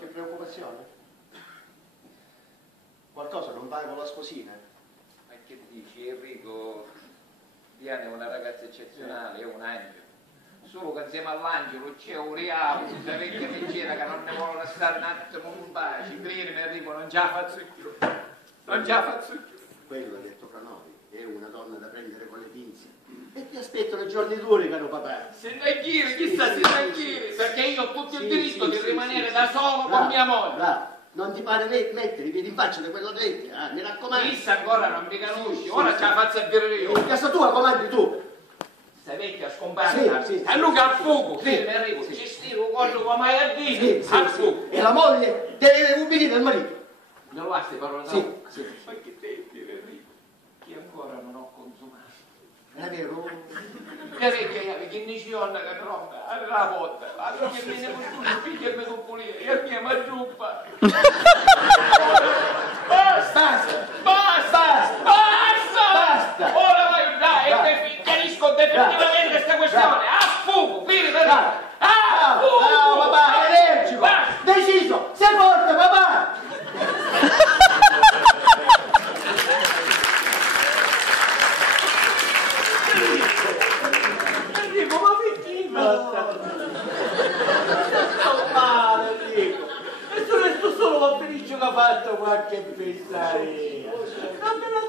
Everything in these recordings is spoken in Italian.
qualche preoccupazione? Qualcosa non va con la sposina? Ma che dici, Enrico? Diana è una ragazza eccezionale, è un angelo. Solo che insieme all'angelo c'è un reale, questa vecchia leggera che non ne vuole stare un attimo in pace. Credimi, Enrico, non ce la faccio più. Non ce la faccio più. Quello ha detto fra noi, è una donna da prendere con le pinze. E ti aspettano giorni duri, caro papà. Se ne chiede, chissà se ne chiede, perché io ho tutto il diritto di rimanere da solo con mia moglie. Bravo. Non ti pare mettere i piedi in faccia di quella vecchia, mi raccomando. Chissà ancora non mi conosci, ora ce la faccio a dire io. In casa tua comandi tu. Questa vecchia scomparsa, a Luca al fuoco, credimi Enrico, ci stiro quando come hai a dire, al fuoco. E la moglie deve ubbidire il marito. Non lo queste parole da Sì. Ma che tempi, Enrico, che ancora non ho consumato. È vero? La vecchia che ne ci onna che tromba, alla volta, allora che me ne costruisco il figlio e me lo pulire, e a mia maggiuppa. Basta! Basta! Basta! Ora vai, dai, chiarisco definitivamente questa questione, a fuoco, quindi per a fuoco! Bravo papà, energico! Deciso! Sei forte papà! Enrico, ma perché sto male, Enrico? E tu resto solo ma felice che ha fatto qualche pensaria. Non me la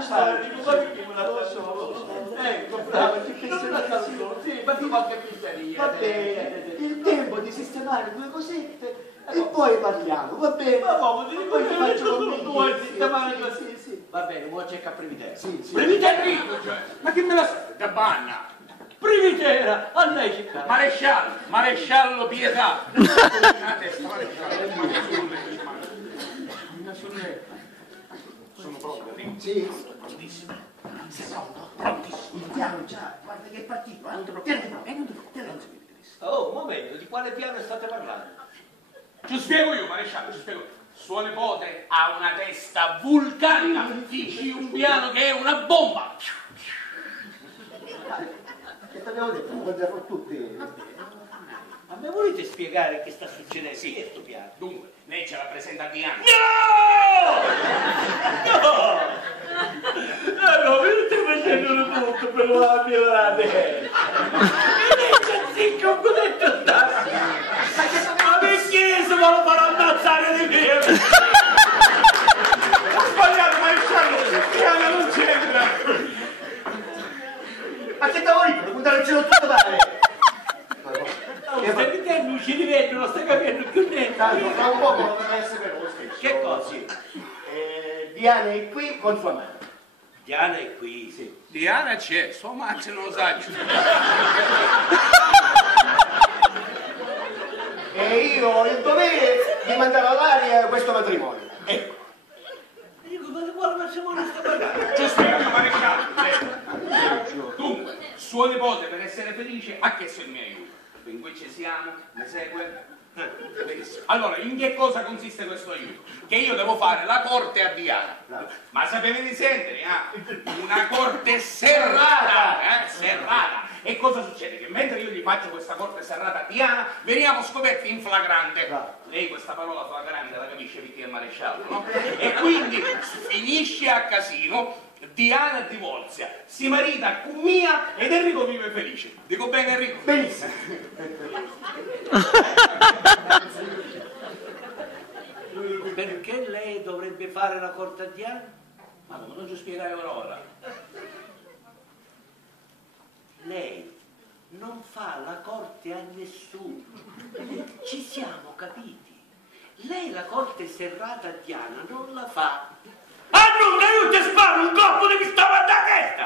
sa, Enrico, ma perché me la sa solo? Ecco, bravo, ti pensa sì, ma tu qualche pensaria. Va bene, il tempo di sistemare due cosette e poi parliamo, va bene? Ma come, ti poi ti faccio solo tu a sistemare sì, sì. Va bene, vuoi cercare Privitera? Sì, sì. Privitera Enrico, cioè? Ma che me la sa? Da banna. Privitera, a lei città. Maresciallo Pietà. Una testa, maresciallo. Una sorella. Sono proprio Enrico. Sì. Prontissimo. Sei pronto? Prontissimo. Il piano già, guarda che è partito, Non ti Tieni preoccupare. pronto. Non si vede questo. Oh, un momento, di quale piano state parlando? Ci spiego io, maresciallo, ci spiego io. Suo nipote ha una testa vulcanica. Dici un piano che è una bomba. Che ti abbiamo detto, non guardiamo tutti. Ma mi volete spiegare che sta succedendo? Sì. Che è sto piano? Dunque, lei ce la presenta a Diana. No! No, mi stai facendo tutto per la mia testa. E lei c'è zicco un codetto stare. Ma perché se me lo farò ammazzare di me? Ho sbagliato, maresciallo. Diana non c'entra. Ma che tavoli? Devo puntare il cielo tutto male. Che stai mettendo un cilivello, non stai capendo più niente. Tanto, tra un poco deve essere per lo stesso. Che cosa? Sì. Diana è qui con sua madre. Diana è qui, sì. Diana c'è, sua madre non lo sa. E io ho il dovere di mandare all'aria questo matrimonio. Ecco. Dico, ma di quale matrimonio sta parlando? Ci spiego io, maresciallo. Dunque, suo nipote per essere felice ha chiesto il mio aiuto. In cui ci siamo, mi segue? Benissimo. Allora, in che cosa consiste questo aiuto? Che io devo fare la corte a Diana. Ma sapete di sentire? Una corte serrata, serrata. E cosa succede? Che mentre io gli faccio questa corte serrata a Diana, veniamo scoperti in flagrante. Lei questa parola flagrante la capisce perché è maresciallo, no? E quindi finisce a casino. Diana divorzia, si marita con Mia ed Enrico vive felice. Dico bene Enrico? Benissimo. Perché lei dovrebbe fare la corte a Diana? Ma non ci spiegare ora. Lei non fa la corte a nessuno. Ci siamo capiti. Lei la corte serrata a Diana non la fa. Ah no, io ti sparo un colpo di pistola da testa!